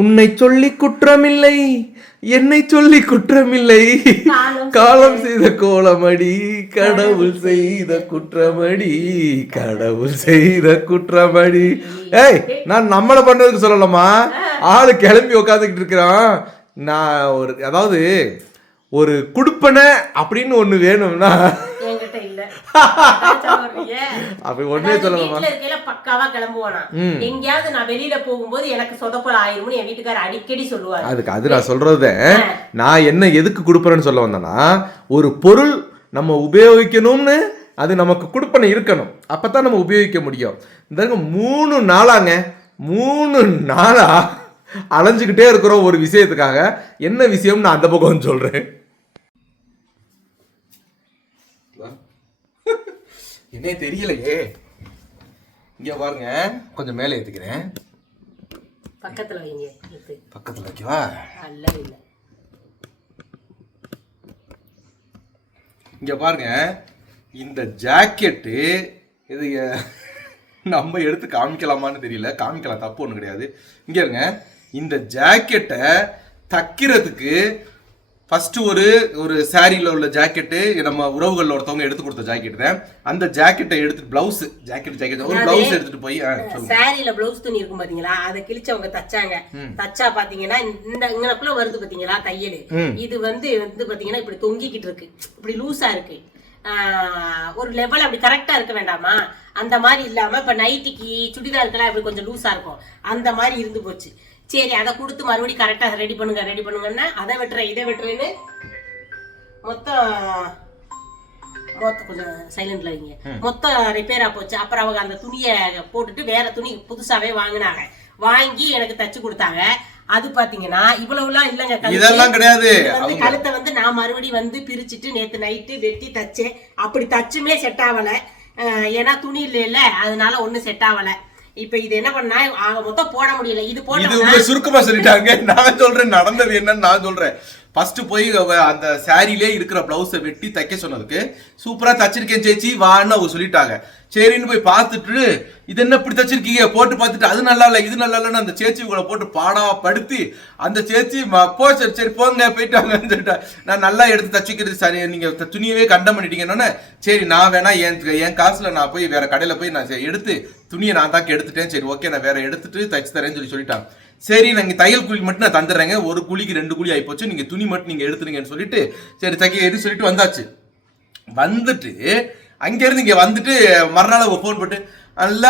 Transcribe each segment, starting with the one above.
உன்னை சொல்லி குற்றமில்லை என்னை சொல்லி குற்றமில்லை. காலம் செய்த கோலமடி கடவுள் செய்த குற்றமடி கடவுள் செய்த குற்றமடி. ஏய் நான் நம்மளை பண்ணதுக்கு சொல்லலாமா ஆளு கிளம்பி உட்காந்துக்கிட்டு இருக்கிறான். நான் ஒரு அதாவது ஒரு குடுப்பனை அப்படின்னு ஒண்ணு வேணும்னா என்கிட்ட இல்ல அதான் சொல்ல வர்றீங்க. அப்படி ஒண்ணே சொல்லலாமா இருக்கையில பக்காவா கிளம்புவானா? எங்கேயாவது நான் வெளியில போகும்போது எனக்கு சொதப்பல் ஆயிரும்னு என் வீட்டுக்காரர் அடிக்கடி சொல்லுவாரு. அதுக்கு அது நான் சொல்றது நான் என்ன எதுக்கு கொடுப்பேன்னு சொல்ல வந்தேன்னா ஒரு பொருள் நம்ம உபயோகிக்கணும்னு அது நமக்கு கொடுப்பனை இருக்கணும். அப்பதான் நம்ம உபயோகிக்க முடியும். இந்த மூணு நாளாங்க மூணு நாளா அலைஞ்சுக்கிட்டே இருக்கிறோம் ஒரு விஷயத்துக்காக. என்ன விஷயம் நான் அந்த பக்கம் சொல்றேன். என்ன தெரியலையே. இங்க பாருங்க கொஞ்சம் மேலே ஏத்துக்கிறேன். பக்கத்துல வைங்க பக்கத்துல வைக்கவா? அல்ல இல்ல. இங்க பாருங்க இந்த ஜாக்கெட்டு இது நம்ம எடுத்து காமிக்கலாமான்னு தெரியல. காமிக்கலாம் தப்பு ஒன்றும் கிடையாது. இங்க இருங்க இந்த ஜாக்கெட்டை தைக்கிறதுக்கு ஃபர்ஸ்ட் ஒரு ஒரு சாரியில் உள்ள ஜாக்கெட்டு நம்ம உறவுகளில் ஒருத்தவங்க எடுத்து கொடுத்த ஜாக்கெட் தான். அந்த ஜாக்கெட்டை எடுத்து பிளவுஸ் ஜாக்கெட் ஜாக்கெட் ஒரு பிளவுஸ் எடுத்துட்டு போய் சாரியில பிளவுஸ் துணி இருக்கும் பாத்தீங்களா? அதை கிழிச்சவங்க தச்சாங்க. தச்சா பாத்தீங்கன்னா இந்த இங்கனக்குள்ள வருது பாத்தீங்களா தையல்? இது வந்து வந்து பாத்தீங்கன்னா இப்படி தொங்கிக்கிட்டு இருக்கு. இப்படி லூசா இருக்கு. ஒரு லெவல் அப்படி கரெக்டா இருக்க வேண்டாமா? அந்த மாதிரி இல்லாம இப்ப நைட்டிக்கு சுடிதாருக்கெல்லாம் இப்படி கொஞ்சம் லூசா இருக்கும். அந்த மாதிரி இருந்து போச்சு. சரி அதை கொடுத்து மறுபடியும் கரெக்டா ரெடி பண்ணுங்க ரெடி பண்ணுங்கன்னா அதை வெட்டுறேன் இதை வெட்டுறேன்னு மொத்தம் மொத்தம் கொஞ்சம் சைலண்ட்ல வைங்க. மொத்தம் ரிப்பேரா போச்சு. அப்புறம் அவங்க அந்த துணியை போட்டுட்டு வேற துணி புதுசாவே வாங்கினாங்க. வாங்கி எனக்கு தச்சு கொடுத்தாங்க. அது பாத்தீங்கன்னா இவ்வளவுலாம் இல்லைங்க. இதெல்லாம் கிடையாது. வந்து கழுத்தை வந்து நான் மறுபடியும் வந்து பிரிச்சுட்டு நேத்து நைட்டு வெட்டி தச்சேன். அப்படி தச்சுமே செட் ஆகல. ஏன்னா துணி இல்லைல்ல. அதனால ஒண்ணும் செட் ஆகல. இப்ப இது என்ன பண்ணா ஆக மொத்தம் போட முடியல. இது உங்களை சுருக்கமா சொல்லிட்டாங்க. நான் சொல்றேன் நடந்தது என்னன்னு நான் சொல்றேன். ஃபர்ஸ்ட் போய் அந்த சாரிலே இருக்கிற பிளவுஸை வெட்டி தைக்க சொன்னதுக்கு சூப்பரா தச்சிருக்கேன் சேச்சி வான்னு அவங்க சொல்லிட்டாங்க. சரின்னு போய் பார்த்துட்டு இது என்ன இப்படி தச்சிருக்கீங்க? போட்டு பார்த்துட்டு அது நல்லா இல்லை இது நல்லா இல்லைன்னு அந்த சேச்சி உங்களை போட்டு பாடா படுத்தி அந்த சேச்சி போ சரி சரி போங்க போயிட்டாங்கன்னு சொல்லிட்டா நான் நல்லா எடுத்து தச்சுக்கிறது சரி நீங்கள் துணியவே கண்டம் பண்ணிட்டீங்கன்னு சரி நான் வேணா என் என் காசில் நான் போய் வேற கடையில் போய் நான் எடுத்து துணியை நான் தாக்க எடுத்துட்டேன் சரி ஓகே நான் வேற எடுத்துட்டு தச்சு தரேன்னு சொல்லி சொல்லிட்டான் சரி நாங்க தையல் கூலி மட்டும் நான் தந்துடுறேங்க. ஒரு கூலிக்கு ரெண்டு கூலி ஆகிப்போச்சு நீங்கள் துணி மட்டும் நீங்கள் எடுத்துருங்கன்னு சொல்லிட்டு சரி தைக்க எடுத்து சொல்லிட்டு வந்தாச்சு. வந்துட்டு அங்க இருந்து இங்க வந்துட்டு மறுநாள் ஃபோன் போட்டு அல்ல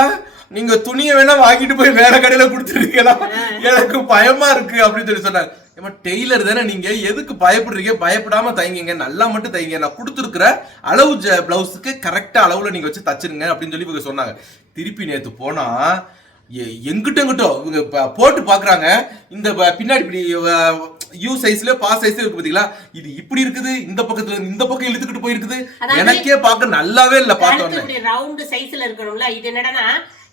நீங்க துணியை வேணா வாங்கிட்டு போய் வேற கடையில கொடுத்துருக்கீங்களா? எனக்கு பயமா இருக்கு அப்படின்னு சொல்லி சொன்னாங்க ஏமா டெய்லர் தானே நீங்க? எதுக்கு பயப்படுறீங்க? பயப்படாம தைங்க நல்லா மட்டும் தைங்க நான் கொடுத்துருக்கிற அளவு பிளவுஸுக்கு கரெக்டா அளவுல நீங்க வச்சு தச்சிருங்க அப்படின்னு சொல்லி இவங்க சொன்னாங்க. திருப்பி நேத்து போனா எங்கிட்ட எங்கிட்டோ இவங்க போட்டு பாக்குறாங்க. இந்த பின்னாடி இப்படி யூ சைஸ்ல பா சைஸ்ல இருக்கு பாத்தீங்களா? இது இப்படி இருக்குது இந்த பக்கத்துல இந்த பக்கம் இழுத்துக்கிட்டு போயிருக்குது. எனக்கே பார்க்க நல்லாவே இல்ல இப்படி ரவுண்டு சைஸ்ல இருக்கணும்ல இது என்னடா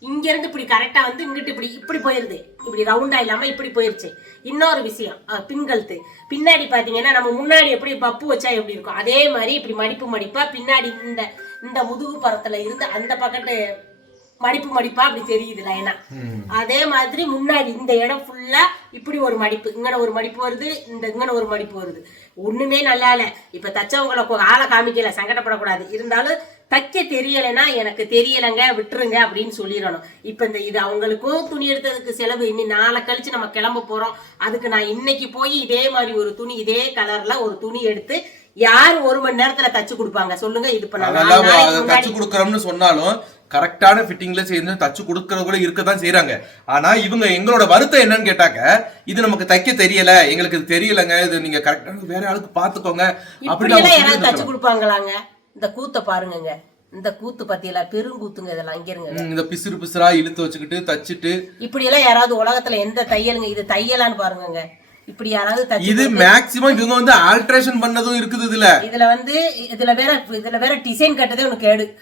இங்க இருந்து இப்படி கரெக்டா வந்து இங்கிட்டு இப்படி இப்படி போயிருது. இப்படி ரவுண்டா இல்லாம இப்படி போயிருச்சு. இன்னொரு விஷயம் பின்கழுத்து பின்னாடி பாத்தீங்கன்னா நம்ம முன்னாடி எப்படி பப்பு வச்சா எப்படி இருக்கும்? அதே மாதிரி இப்படி மடிப்பு மடிப்பா பின்னாடி இந்த இந்த முதுகு பரத்துல இருந்து அந்த பக்கத்து மடிப்பு மடிப்பா அப்படி தெரியுது லைனா அதே மாதிரி முன்னாடி இந்த இடம் ஃபுல்லா இப்படி ஒரு மடிப்பு. இங்கன ஒரு மடிப்பு வருது இந்த இங்கன ஒரு மடிப்பு வருது. ஒண்ணுமே நல்லா இல்ல இப்ப தச்சவங்களை ஆளை காமிக்கல சங்கடப்படக்கூடாது. இருந்தாலும் தைக்க தெரியலைன்னா எனக்கு தெரியலைங்க விட்டுருங்க அப்படின்னு சொல்லிடணும். இப்ப இந்த இது அவங்களுக்கும் துணி எடுத்ததுக்கு செலவு. இன்னி நாளை கழிச்சு நம்ம கிளம்ப போறோம். அதுக்கு நான் இன்னைக்கு போய் இதே மாதிரி ஒரு துணி இதே கலர்ல ஒரு துணி எடுத்து யார் ஒரு மணி நேரத்துல தச்சு கொடுப்பாங்க? சொல்லுங்க இது பண்ண நாலு அதெல்லாம் நாளைக்கு அதை முன்னாடி தச்சு கொடுக்குறோம்னு சொன்னாலும் கரெக்டான ஃபிட்டிங்ல செய்து தச்சு கொடுக்கறவங்க கூட இருக்க தான் செய்யறாங்க ஆனா இவங்க எங்களோட வருத்தம் என்னன்னு கேட்டாக்க இது நமக்கு தைக்க தெரியல. எங்களுக்கு இது தெரியலங்க. இது நீங்க கரெக்டா வேற ஆளுக்கு பாத்துக்கோங்க. அப்படின்னு தச்சு கொடுப்பாங்களாங்க? இந்த கூத்த பாருங்கங்க. இந்த கூத்து பத்தியெல்லாம் பெருங்கூத்துங்க இதெல்லாம் இங்க இருங்க. இந்த பிசுறு பிசுறா இழுத்து வச்சுக்கிட்டு தச்சுட்டு இப்படி எல்லாம் யாராவது உலகத்துல எந்த தையலுங்க? இது தையலான்னு பாருங்கங்க. இப்படி யாராவது இது மேக்சிமம் இவங்க வந்து ஆல்ட்ரேஷன் பண்ணதும் இருக்குது இதுல. இதுல வந்து இதுல வேற இதுல வேற டிசைன் கட்டதே உனக்கு கேடு.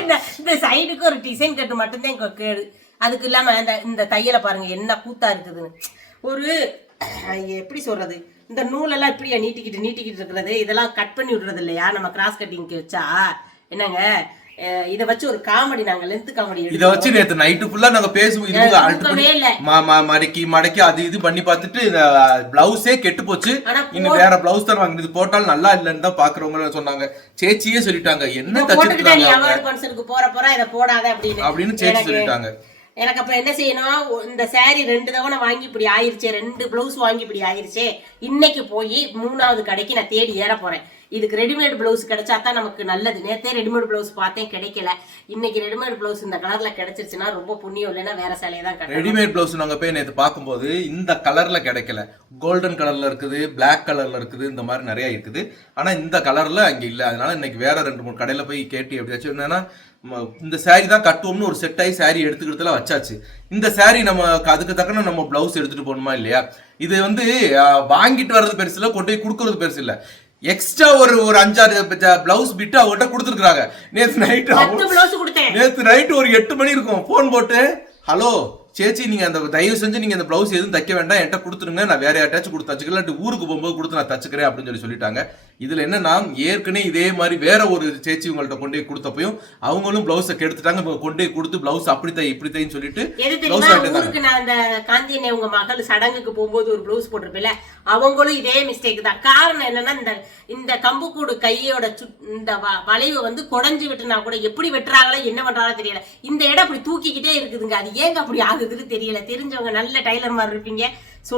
இந்த- சைடுக்கு ஒரு டிசைன் கட்டு மட்டும்தான் கேடு. அதுக்கு இல்லாம இந்த இந்த தையலை பாருங்க என்ன கூத்தா இருக்குதுன்னு. ஒரு எப்படி சொல்றது? இந்த நூலெல்லாம் இப்படியா நீட்டிக்கிட்டு நீட்டிக்கிட்டு இருக்கிறது இதெல்லாம் கட் பண்ணி விடுறது இல்லையா? நம்ம கிராஸ் கட்டிங்க்கு வச்சா. என்னங்க? இத வச்சு ஒரு காமெடி நாங்க லென்த் காமெடி இத வச்சு நேத்து நைட்டு ஃபுல்லா நாங்க பேசுவோம். இது மடக்கி மடக்கி அது இது பண்ணி பார்த்துட்டு பிளவுஸே கெட்டு போச்சு. இன்னும் வேற பிளவுஸ் தான் வாங்க இது போட்டால் நல்லா இல்லைன்னு தான் பாக்குறவங்க சொன்னாங்க. சேச்சியே சொல்லிட்டாங்க. என்ன தச்சிருக்காங்க அவார்டு ஃபங்க்ஷனுக்கு போற போற இத போடாத அப்படின்னு. அப்படின்னு சேச்சி சொல்லிட்டாங்க. எனக்கு அப்ப என்ன செய்யணும்? இந்த saree ரெண்டு தவணை வாங்கி இப்படி ஆயிருச்சே ரெண்டு பிளவுஸ் வாங்கி இப்படி ஆயிருச்சே இன்னைக்கு போய் மூணாவது கடைக்கு நான் தேடி ஏற போறேன். இதுக்கு ரெடிமேட் ப்ளவுஸ் கிடைச்சா தான் நமக்கு நல்லது. நேத்தே ரெடிமேட் ப்ளவுஸ் பார்த்தேன் கிடைக்கல. இன்னைக்கு ரெடிமேட் ப்ளவுஸ் இந்த கலர்ல கிடைச்சிருச்சுன்னா ரொம்ப புண்ணியம் இல்லைன்னா வேற சேலையை தான் ரெடிமேட் ப்ளவுஸ் நாங்க போய் நேற்று பார்க்கும்போது இந்த கலர்ல கிடைக்கல. கோல்டன் கலர்ல இருக்குது பிளாக் கலர்ல இருக்குது இந்த மாதிரி நிறைய இருக்குது. ஆனா இந்த கலர்ல அங்க இல்ல. அதனால இன்னைக்கு வேற ரெண்டு மூணு கடையில போய் கேட்டு எப்படியாச்சும் என்னன்னா ம- இந்த saree தான் கட்டுவோம்னு ஒரு செட் ஆகி saree எடுத்துக்கிறதுல வச்சாச்சு. இந்த saree நம்ம அதுக்கு தக்கன நம்ம பிளவுஸ் எடுத்துட்டு போகணுமா இல்லையா? இது வந்து வாங்கிட்டு வர்றது பெருசு இல்லை கொண்டு போய் கொடுக்கறது பெருசு இல்லை. எக்ஸ்ட்ரா ஒரு ஒரு அஞ்சாறு பிளவுஸ் பிட்டு அவங்ககிட்ட கொடுத்துருக்காங்க நேத்து நைட் பத்து பிளவுஸ் கொடுத்தேன். நேத்து நைட்டு ஒரு எட்டு மணி இருக்கும். ஃபோன் போட்டு ஹலோ சேச்சி நீங்க அந்த தயவு செஞ்சு நீங்க அந்த பிளவுஸ் எதுவும் தைக்க வேண்டாம். என்கிட்ட கொடுத்துருங்க. நான் வேற யார்ட்டாச்சும் கொடுத்து இல்லாட்டி ஊருக்கு போகும்போது கொடுத்து நான் தச்சுக்கிறேன் அப்படின்னு சொல்லி சொல்லிட்டாங்க. இதுல என்னன்னா ஏற்கனவே இதே மாதிரி வேற ஒரு சேச்சி உங்கள்ட்ட கொண்டு போய் கொடுத்தப்பையும் அவங்களும் பிளவுஸை கெடுத்துட்டாங்க. கொண்டு போய் கொடுத்து பிளவுஸ் அப்படி தை இப்படி தைன்னு சொல்லிட்டு பிளவுஸ் ஊருக்கு நான் அந்த காந்தி உங்க மகள் சடங்குக்கு போகும்போது ஒரு ப்ளவுஸ் போட்டிருப்பில்ல அவங்களும் இதே மிஸ்டேக் தான். காரணம் என்னன்னா இந்த இந்த கம்புக்கூடு கையோட சுத்- இந்த வளைவு வந்து குடஞ்சு விட்டுனா கூட எப்படி வெட்டுறாங்களோ என்ன பண்றாங்களோ தெரியல. இந்த இடம் அப்படி தூக்கிக்கிட்டே இருக்குதுங்க. அது ஏங்க அப்படி ஆகுதுன்னு தெரியல. தெரிஞ்சவங்க நல்ல டைலர் மாதிரி இருப்பீங்க.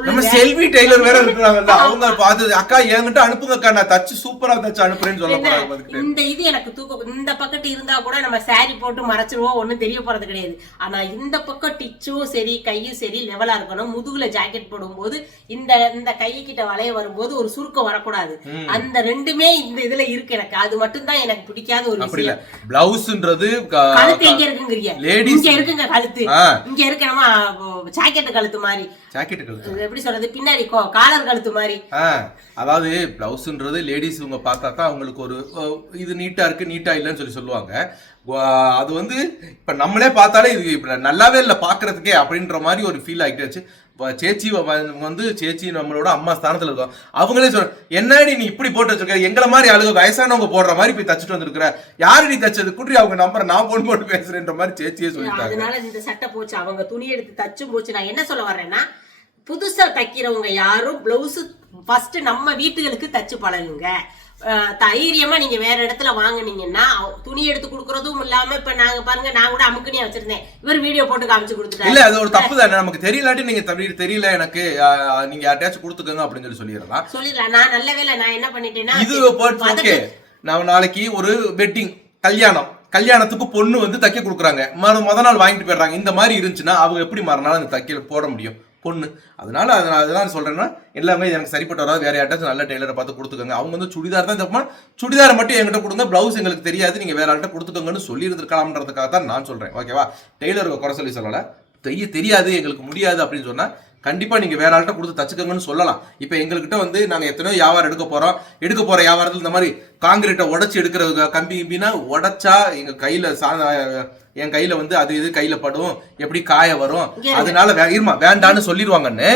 நம்ம செல்வி டெய்லர் வேற இருக்கிறாங்கல்ல அவங்க பார்த்து அக்கா என்கிட்ட அனுப்புங்க அக்கா நான் தச்சு சூப்பரா தச்சு அனுப்புறேன்னு சொல்ல போறாங்க. இந்த இது எனக்கு தூக்க இந்த பக்கத்து இருந்தா கூட நம்ம saree போட்டு மறைச்சிருவோம் ஒண்ணும் தெரிய போறது கிடையாது. ஆனா இந்த பக்கம் டிச்சும் சரி கையும் சரி லெவலா இருக்கணும். முதுகுல ஜாக்கெட் போடும்போது இந்த இந்த கை கிட்ட வளைய வரும்போது ஒரு சுருக்கம் வரக்கூடாது. அந்த ரெண்டுமே இந்த இதுல இருக்கு எனக்கு. அது மட்டும் தான் எனக்கு பிடிக்காத ஒரு விஷயம். பிளவுஸ்ன்றது கழுத்து எங்க இருக்குங்கிறீங்க இங்க இருக்குங்க கழுத்து. இங்க இருக்கு நம்ம ஜாக்கெட் கழுத்து மாதிரி. ஜாக்கெட் கழுத்து. எப்படி சொல்றது? பின்னாடி காலர் கழுத்து மாதிரி. அதாவது பிளவுஸ்ன்றது லேடிஸ் இவங்க பார்த்தா தான் அவங்களுக்கு ஒரு இது நீட்டா இருக்கு நீட்டா இல்லைன்னு சொல்லி சொல்லுவாங்க. அது வந்து இப்ப நம்மளே பார்த்தாலே இது இப்ப நல்லாவே இல்லை பாக்குறதுக்கே அப்படின்ற மாதிரி ஒரு ஃபீல் ஆகிட்டு சேச்சி வந்து சேச்சி நம்மளோட அம்மா ஸ்தானத்துல இருக்கோம். அவங்களே சொல்ற என்னடி நீ இப்படி போட்டு வச்சிருக்க? எங்களை மாதிரி ஆளுங்க வயசானவங்க போடுற மாதிரி போய் தச்சுட்டு வந்திருக்கிற? யாரு நீ தச்சது? குட்ரி அவங்க நம்பரை நான் போன் போட்டு பேசுறேன்ற மாதிரி சேச்சியே சொல்லிட்டாங்க. அதனால இந்த சட்டை போச்சு. அவங்க துணி எடுத்து தச்சும் போச்சு. நான் என்ன சொல்ல வர்றேன்னா புதுசா தைக்கிறவங்க யாரும் பிளவுஸ் ஃபர்ஸ்ட் நம்ம வீட்டுகளுக்கு தச்சு பழகுங்க தைரியமா நீங்க வேற இடத்துல வாங்குனீங்கன்னா துணி எடுத்து கொடுக்கறதும் இல்லாம இப்ப நாங்க பாருங்க நான் கூட அமுக்குனியா வச்சிருந்தேன். இவர் வீடியோ போட்டு காமிச்சு கொடுத்துட்டாரு. இல்ல அது ஒரு தப்பு தானே. நமக்கு தெரியலாட்டி நீங்க தம்பி தெரியல எனக்கு நீங்க யார்ட்டையாச்சும் கொடுத்துக்கங்க அப்படின்னு சொல்லி சொல்லிடலாம். சொல்லிடலாம். நான் நல்ல வேளை நான் என்ன பண்ணிட்டேன்னா இது ஓகே நான் நாளைக்கு ஒரு வெட்டிங் கல்யாணம். கல்யாணத்துக்கு பொண்ணு வந்து தைக்க கொடுக்குறாங்க. மறு முத நாள் வாங்கிட்டு போயிடுறாங்க. இந்த மாதிரி இருந்துச்சுன்னா அவங்க எப்படி மறுநாள் அந்த தைக்க போட முடியும்? பொண்ணு. அதனால அதனால அதெல்லாம் சொல்கிறேன்னா எல்லாமே எனக்கு சரிப்பட்டு வராது. வேறு யார்ட்டாச்சும் நல்ல டெய்லரை பார்த்து கொடுத்துக்கோங்க. அவங்க வந்து சுடிதார் தான் தப்பா சுடிதார் மட்டும் என்கிட்ட கொடுங்க. ப்ளவுஸ் எங்களுக்கு தெரியாது. நீங்கள் வேறு ஆள்கிட்ட கொடுத்துக்கோங்கன்னு சொல்லியிருந்திருக்கலாம்ன்றதுக்காக தான் நான் சொல்கிறேன் ஓகேவா டெய்லருக்கு குறை சொல்லி சொல்லலை. தெரிய தெரியாது. எங்களுக்கு முடியாது அப்படின்னு சொன்னால் கண்டிப்பாக நீங்கள் வேற ஆள்கிட்ட கொடுத்து தச்சுக்கோங்கன்னு சொல்லலாம். இப்போ எங்கள்கிட்ட வந்து நாங்கள் எத்தனையோ வியாபாரம் எடுக்க போகிறோம் எடுக்க போகிற வியாபாரத்தில் இந்த மாதிரி காங்கிரீட்டை உடச்சி எடுக்கிற கம்பி கம்பினா உடச்சா எங்கள் கையில் சா என் கையில வந்து அது இது கையில படும். எப்படி காய வரும். அதனால இருமா வேண்டான்னு சொல்லிடுவாங்கன்னு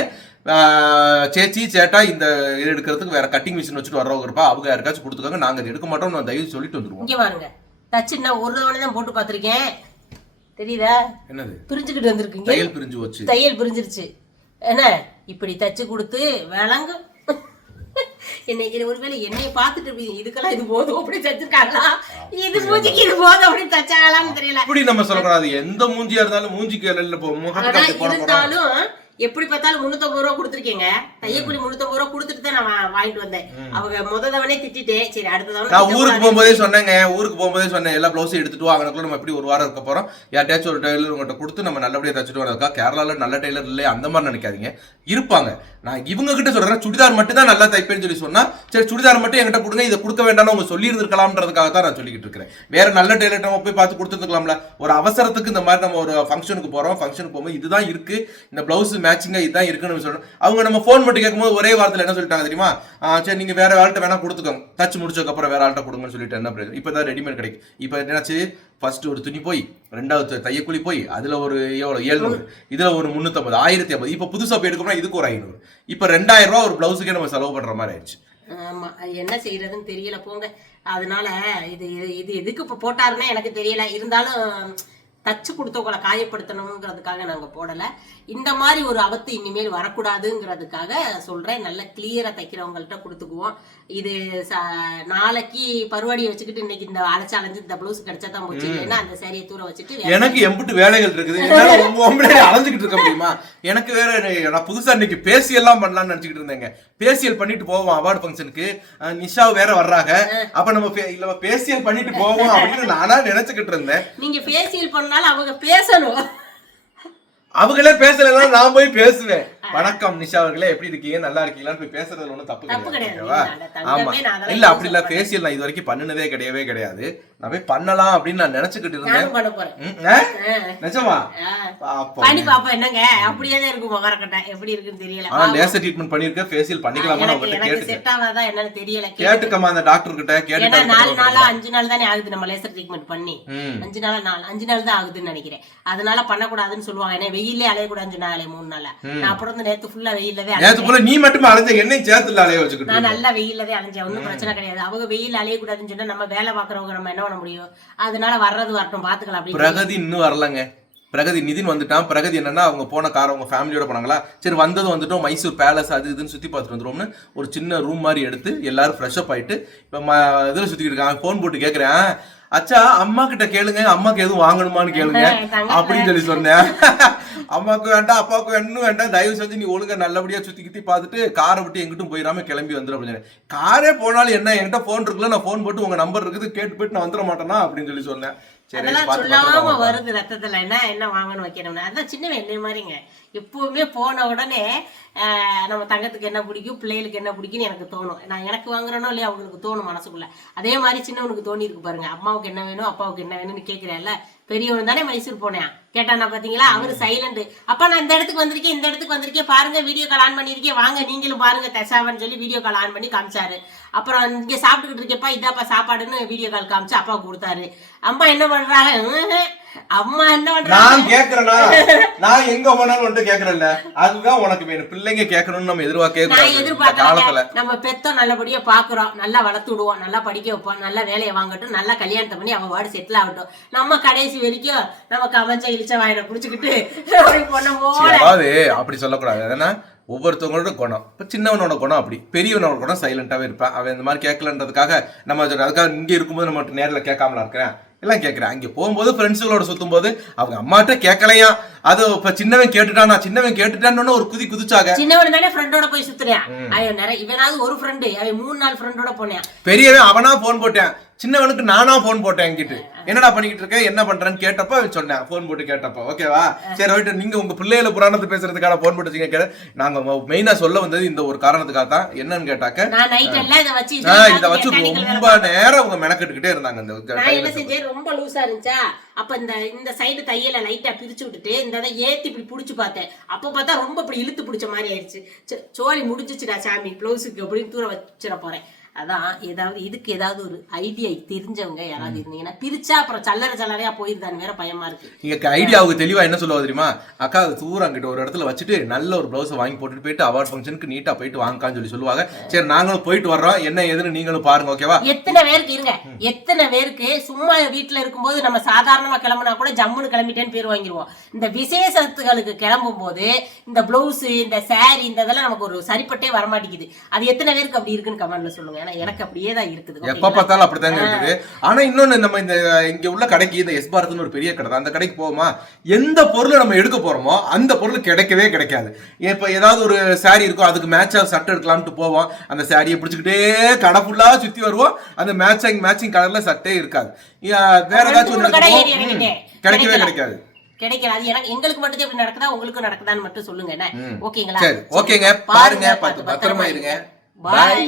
சேச்சி சேட்டா இந்த எடுக்கிறதுக்கு வேற கட்டிங் மிஷின் வச்சுட்டு வர்றவங்க இருப்பா. அவங்க யாருக்காச்சும் கொடுத்துக்காங்க. நாங்க எடுக்க மாட்டோம் நான் தயவு சொல்லிட்டு வந்துருவோம். இங்க பாருங்க. தச்சு நான் ஒரு தவணை தான் போட்டு பார்த்திருக்கேன். தெரியுதா? என்னது? பிரிஞ்சுக்கிட்டு வந்திருக்கீங்க. தையல் பிரிஞ்சு வச்சு தையல் பிரிஞ்சிருச்சு. என்ன? இப்படி தச்சு கொடுத்து விளங்கும். என்னை இது ஒருவேளை என்னைய பார்த்துட்டு இருப்பீங்க. இதுக்கெல்லாம் இது போதும் அப்படி தச்சிருக்காங்களா? இது மூஞ்சிக்கு இது போதும் அப்படி தச்சாங்களான்னு தெரியல. இப்படி நம்ம சொல்லக்கூடாது. எந்த மூஞ்சியா இருந்தாலும் மூஞ்சிக்கு இல்ல போ. ஆனா முகத்துக்கு அப்படி போட போறோம் இருந்தாலும் எப்படி பார்த்தாலும் முன்னூத்தம்பது ரூபா கொடுத்துருக்கீங்க? தையக்கூலி முன்னூத்தம்பது ரூபா கொடுத்துட்டு தான் நான் வாங்கிட்டு வந்தேன். அவங்க முத தவணே திட்டிட்டேன் சரி அடுத்த தவணை நான் ஊருக்கு. போகும்போதே சொன்னேங்க. ஊருக்கு போகும்போதே சொன்னேன். எல்லா பிளவுஸும் எடுத்துட்டு வாங்கினக்குள்ள நம்ம எப்படி ஒரு வாரம் இருக்க போறோம்? யார்ட்டாச்சும் ஒரு டெய்லர் உங்கள்கிட்ட கொடுத்து நம்ம நல்லபடியா தச்சுட்டு வரதுக்கா கேரளால நல்ல டெய்லர் இல்லையே அந்த மாதிரி நினைக்காதீங்க. இருப்பாங்க. நான் இவங்க கிட்ட சொல்றேன் சுடிதார் மட்டும் தான் நல்லா தைப்பேன்னு சொல்லி சொன்னா சரி சுடிதார் மட்டும் என்கிட்ட கொடுங்க. இதை கொடுக்க வேண்டாம்னு அவங்க சொல்லி இருந்திருக்கலாம்ன்றதுக்காக தான் நான் சொல்லிக்கிட்டு இருக்கிறேன். வேற நல்ல டெய்லர் நம்ம போய் பார்த்து கொடுத்துருக்கலாம்ல. ஒரு அவசரத்துக்கு இந்த மாதிரி நம்ம ஒரு ஃபங்க்ஷனுக்கு போறோம் ஃபங்க்ஷனுக்கு போகும்போது இதுதான் இருக்கு. இந்த பிளவுஸ் மேட்சிங்காக இதுதான் இருக்குன்னு சொல்கிறோம் அவங்க நம்ம ஃபோன் மட்டும் கேட்கும்போது ஒரே வாரத்தில் என்ன சொல்லிட்டாங்க தெரியுமா? ஆ, சரி நீங்க வேற ஆள்கிட்ட வேணால் கொடுத்துக்கோங்க. தச்சு முடிச்சதுக்கப்புறம் வேறு வேற ஆள்கிட்ட கொடுங்கன்னு சொல்லிட்டு என்ன பிரச்சனை இப்போ தான் ரெடிமேட் கிடைக்கும். இப்போ என்னாச்சு? ஃபர்ஸ்ட் ஒரு துணி போய் ரெண்டாவது தையக்கூலி போய் அதில் ஒரு எவ்வளோ ஏழ்நூறு இதுல ஒரு முந்நூற்றம்பது ஆயிரத்தி ஐம்பது. இப்போ புதுசா போய் எடுக்கணும்னா இதுக்கு ஒரு ஐநூறு. இப்போ ரெண்டாயிரம் ரூபா ஒரு ப்ளவுஸுக்கே நம்ம செலவு பண்ணுற மாதிரி ஆயிடுச்சு. ஆமா என்ன செய்யறதுன்னு தெரியல. போங்க. அதனால இது இது- எதுக்கு இப்ப போட்டாருன்னா எனக்கு தெரியல. இருந்தாலும் தச்சு கொடுத்தவங்களை காயப்படுத்தணுங்கிறதுக்காக நாங்க போடலை. இந்த மாதிரி ஒரு ஆபத்து இனிமேல் வரக்கூடாதுங்கிறதுக்காக சொல்றேன். நல்ல கிளியரா தைக்கிறவங்கள்ட்ட கொடுத்துக்குவோம். இது ச- நாளைக்கு பருவாடியை வச்சுக்கிட்டு இன்னைக்கு இந்த அலைச்சு அலைஞ்சு இந்த ப்ளவுஸ் கிடைச்சா தான் போச்சு இல்லைன்னா அந்த சேரியை தூர வச்சுட்டு எனக்கு எம்புட்டு வேலைகள் இருக்குது. உங்களே அலைஞ்சுக்கிட்டு இருக்க முடியுமா? எனக்கு வேற நான் புதுசா இன்னைக்கு பேசியெல்லாம் பண்ணலாம்னு நினைச்சுக்கிட்டு இருந்தேங்க. பேசியல் பண்ணிட்டு போவோம் அவார்டு ஃபங்க்ஷனுக்கு நிஷா வேற வர்றாங்க. அப்ப நம்ம இல்ல பேசியல் பண்ணிட்டு போவோம் அப்படின்னு நானா நினைச்சுக்கிட்டு இருந்தேன். நீங்க பேசியல் பண்ணாலும் அவங்க பேசணும். அவங்களே பேசலைன்னா நான் போய் பேசுவேன். வணக்கம் நிஷா அவர்களே எப்படி இருக்கீங்க? நல்லா இருக்கீங்களான்னு போய் பேசுறதுல ஒண்ணும் தப்பு கிடையாது? இல்ல, ஆமா. அப்படி இல்ல. ஃபேஷியல் நான் இது வரைக்கும் பண்ணுனதே கிடையவே கிடையாது. நான் போய் பண்ணலாம் அப்படின்னு நான் நினைச்சுக்கிட்டு இருந்தேன். நிஜமா. பண்ணி பாப்போம் என்னங்க? அப்படியே தான் இருக்கும் முகரக்கட்டை எப்படி இருக்குன்னு தெரியல. ஆனா லேசர் ட்ரீட்மெண்ட் பண்ணிருக்க ஃபேஷியல் பண்ணிக்கலாமா எனக்கு கேட்டுக்க செட் ஆகாதா என்னன்னு தெரியல. கேட்டு- கேட்டுக்கமா அந்த டாக்டர் கிட்ட ஏன்னா நாலு கேட்டு நாளா அஞ்சு நாள் தானே ஆகுது நம்ம லேசர் ட்ரீட்மெண்ட் பண்ணி. அஞ்சு நாள் நாலு அஞ்சு நாள் தான் ஆகுதுன்னு நினைக்கிறேன். அதனால பண்ணக்கூடாதுன்னு சொல்லுவாங்க. ஏன்னா வெயிலே அலையக்கூடாதுன்னு சொன்னாங்களே மூணு நாளா. நான் அப்புறம் வந்து நேத்து ஃபுல்லா அலைஞ்சேன். நேத்து போல நீ மட்டும் அலைஞ்ச என்னையும் சேர்த்துல அலைய வச்சுக்கிட்டு நான். நல்லா வெயில்லவே அலைஞ்சேன். ஒன்றும் பிரச்சனை கிடையாது. அவங்க வெயில் அலையக்கூடாதுன்னு சொன்னா நம்ம வேலை பாக்குறவங்க நம்ம என்ன பண்ண முடியும்? அதனால வர்றது வரட்டும். பாத்துக்கலாம் அப்படின்னு பிரகதி இன்னும் வரலங்க. பிரகதி நிதின் வந்துட்டான். பிரகதி என்னன்னா அவங்க போன கார் அவங்க ஃபேமிலியோட போனாங்களா? சரி வந்தது வந்துட்டோம். மைசூர் பேலஸ் அது இதுன்னு சுத்தி பார்த்துட்டு வந்துருவோம்னு ஒரு சின்ன ரூம் மாதிரி எடுத்து எல்லாரும் ஃப்ரெஷ் அப் ஆயிட்டு இப்போ இதில் சுத்திக்கிட்டு இருக்கான். ஃபோன் போட்டு கேட்குறேன் அச்சா அம்மா கிட்ட கேளுங்க அம்மாக்கு எதுவும் வாங்கணுமான்னு கேளுங்க அப்படின்னு சொல்லி சொன்னேன். அம்மாவுக்கு வேண்டாம் அப்பாவுக்கு வேணும் வேண்டாம் தயவு செஞ்சு நீ ஒழுங்கா நல்லபடியா சுத்தி கித்தி பார்த்துட்டு காரை விட்டு எங்கிட்டும் போயிடாம கிளம்பி வந்துடும் அப்படின்னு. காரே போனாலும் என்ன என்கிட்ட ஃபோன் இருக்குல்ல நான் ஃபோன் போட்டு உங்க நம்பர் இருக்குது கேட்டு போயிட்டு நான் வந்துட மாட்டேனா அப்படின்னு சொல்லி சொன்னேன். அதெல்லாம் சொல்லாம. வருது ரத்தத்துல. என்ன என்ன வாங்கணும் வைக்கணும்னு. அதான் சின்ன என்னை மாதிரிங்க. எப்பவுமே போன உடனே நம்ம தங்கத்துக்கு என்ன பிடிக்கும் பிள்ளைகளுக்கு என்ன பிடிக்கும்னு எனக்கு தோணும். நான் எனக்கு வாங்குறேனோ இல்லையா அவங்களுக்கு தோணும் மனசுக்குள்ள. அதே மாதிரி சின்னவனுக்கு தோணி இருக்கு பாருங்க. அம்மாவுக்கு என்ன வேணும் அப்பாவுக்கு என்ன வேணும்னு கேட்கிறேன்ல பெரியவன் தானே மைசூர் போனேன். கேட்டானா பாத்தீங்களா? அவரு சைலண்ட் அப்பா நான் இந்த இடத்துக்கு வந்திருக்கேன் இந்த இடத்துக்கு வந்திருக்கேன். பாருங்க வீடியோ கால் ஆன் பண்ணிருக்கேன். வாங்க நீங்களும் பாருங்க தசாவன்னு சொல்லி வீடியோ கால் ஆன் பண்ணி காமிச்சாரு. அப்புறம் இங்க சாப்பிட்டுக்கிட்டு இருக்கேப்பா இதாப்பா சாப்பாடுன்னு வீடியோ கால் காமிச்சு அப்பாவுக்கு கொடுத்தாரு. அம்மா என்ன பண்றாங்க. அம்மா என்ன நான் கேக்குறேனா? நான் எங்க போனாலும் வந்துட்டு கேக்குறேன்ல. அதுதான் உனக்கு வேணும். பிள்ளைங்க கேட்கணும்னு நம்ம காலத்துல. எதிர்பார்க்கறேன் நம்ம பெத்தோம் நல்லபடியா பாக்குறோம். நல்லா வளர்த்து விடுவோம். நல்லா படிக்க வைப்போம். நல்லா வேலையை வாங்கட்டும். நல்லா கல்யாணத்தை பண்ணி அவன் வார்டு செட்டில் ஆகட்டும். நம்ம கடைசி வரைக்கும் நமக்கு அமைச்ச இழிச்ச வாயில புடிச்சுக்கிட்டு அப்படி அதாவது சொல்லக்கூடாது. ஏன்னா ஒவ்வொருத்தவங்களோட குணம். இப்போ சின்னவனோட குணம் அப்படி. பெரியவனோட குணம் சைலண்டாவே இருப்பேன். அவன் இந்த மாதிரி கேட்கலன்றதுக்காக நம்ம அது- அதுக்காக இங்க இருக்கும்போது நம்ம நேர்ல கேட்காமலா இருக்கிறேன். எல்லாம் கேட்குறேன் அங்கே போகும்போது ஃப்ரெண்ட்ஸுகளோட சுற்றும் போது அவங்க அம்மாட்ட கேட்கலையா அது இப்ப சின்னவன் கேட்டுட்டான் நான் சின்னவன் கேட்டுட்டான்னு ஒரு குதி குதிச்சாங்க சின்னவன் தானே ஃப்ரெண்டோட போய் சுத்துறேன் அவன் நிறைய இவனாவது ஒரு ஃப்ரெண்டு அவன் மூணு நாள் ஃப்ரெண்டோட போனேன் பெரியவன் அவனா போன் போட்டேன். சின்னவனுக்கு நானா போன் போட்டேன் என்கிட்ட. என்னடா பண்ணிக்கிட்டு இருக்க என்ன பண்றேன்னு கேட்டப்ப அவன் சொன்னேன். போன் போட்டு கேட்டப்ப ஓகேவா சரி ரைட்டு நீங்க உங்க பிள்ளைகள புராணத்தை பேசுறதுக்கான போன் போட்டு வச்சீங்க கேட்ட நாங்க மெயினா சொல்ல வந்தது இந்த ஒரு காரணத்துக்காக தான். என்னன்னு கேட்டாக்க இதை வச்சு ரொம்ப நேரம் அவங்க மெனக்கெட்டுக்கிட்டே இருந்தாங்க இந்த ரொம்ப லூசா இருந்துச்சா? அப்ப இந்த இந்த சைடு தையல லைட்டா பிரிச்சு விட்டுட்டு இந்த இதை ஏத்தி இப்படி புடிச்சு பார்த்தேன். அப்ப பார்த்தா ரொம்ப இப்படி இழுத்து பிடிச்ச மாதிரி ஆயிடுச்சு. சோழி முடிஞ்சிச்சுடா சாமி ப்ளவுஸுக்கு அப்படின்னு தூர வச்சிட போறேன். அதான் ஏதாவது இதுக்கு ஏதாவது ஒரு ஐடியா தெரிஞ்சவங்க யாராவது இருந்தீங்கன்னா பிரிச்சா அப்புறம் சல்லற சல்லறையா போயிருதான்னு வேற பயமா இருக்கு. நீங்க ஐடியாவுக்கு தெளிவா என்ன சொல்லுவா தெரியுமா? அக்கா தூரம் அங்கிட்ட ஒரு இடத்துல வச்சுட்டு நல்ல ஒரு பிளவுஸ் வாங்கி போட்டுட்டு போயிட்டு அவார்ட் ஃபங்க்ஷனுக்கு நீட்டா போயிட்டு வாங்கக்கான்னு சொல்லி சொல்லுவாங்க. சரி நாங்களும் போயிட்டு வர்றோம். என்ன ஏதுன்னு நீங்களும் பாருங்க ஓகேவா எத்தனை பேருக்கு இருங்க. எத்தனை பேருக்கு சும்மா வீட்டுல இருக்கும்போது நம்ம சாதாரணமா கிளம்புனா கூட ஜம்முன்னு கிளம்பிட்டேன்னு பேர் வாங்கிடுவோம் இந்த விசேஷத்துகளுக்கு கிளம்பும் போது இந்த பிளவுஸ் இந்த saree இந்த இதெல்லாம் நமக்கு ஒரு சரிப்பட்டே வர மாட்டேங்குது அது எத்தனை பேருக்கு அப்படி இருக்குன்னு கமெண்ட்ல சொல்லுங்க. ஏன்னா எனக்கு அப்படியே தான் இருக்குது. எப்ப? பார்த்தாலும் அப்படித்தாங்க இருக்குது. ஆனா இன்னொன்னு நம்ம இந்த இங்க உள்ள கடைக்கு இந்த எஸ் பாரத்னு ஒரு பெரிய கடை தான். அந்த கடைக்கு போவோமா? எந்த பொருளை நம்ம எடுக்க போறோமோ அந்த பொருள் கிடைக்கவே கிடைக்காது. இப்ப ஏதாவது ஒரு saree இருக்கும் அதுக்கு மேட்சா சட்டை எடுக்கலாம்னு போவோம். அந்த சாரியை பிடிச்சிக்கிட்டே கடை ஃபுல்லா சுத்தி வருவோம். அந்த மேட்சிங் மேட்சிங் கலர்ல சட்டை இருக்காது. வேற ஏதாச்சும். ம், கிடைக்கவே. கிடைக்காது. கிடைக்கல. அது எனக்கு எங்களுக்கு மட்டும் இப்படி நடக்குதா உங்களுக்கு நடக்குதான்னு மட்டும் சொல்லுங்க. என்ன? ஓகேங்களா? சரி ஓகேங்க. பாருங்க பார்த்து பத்திரமா இருங்க. பாய்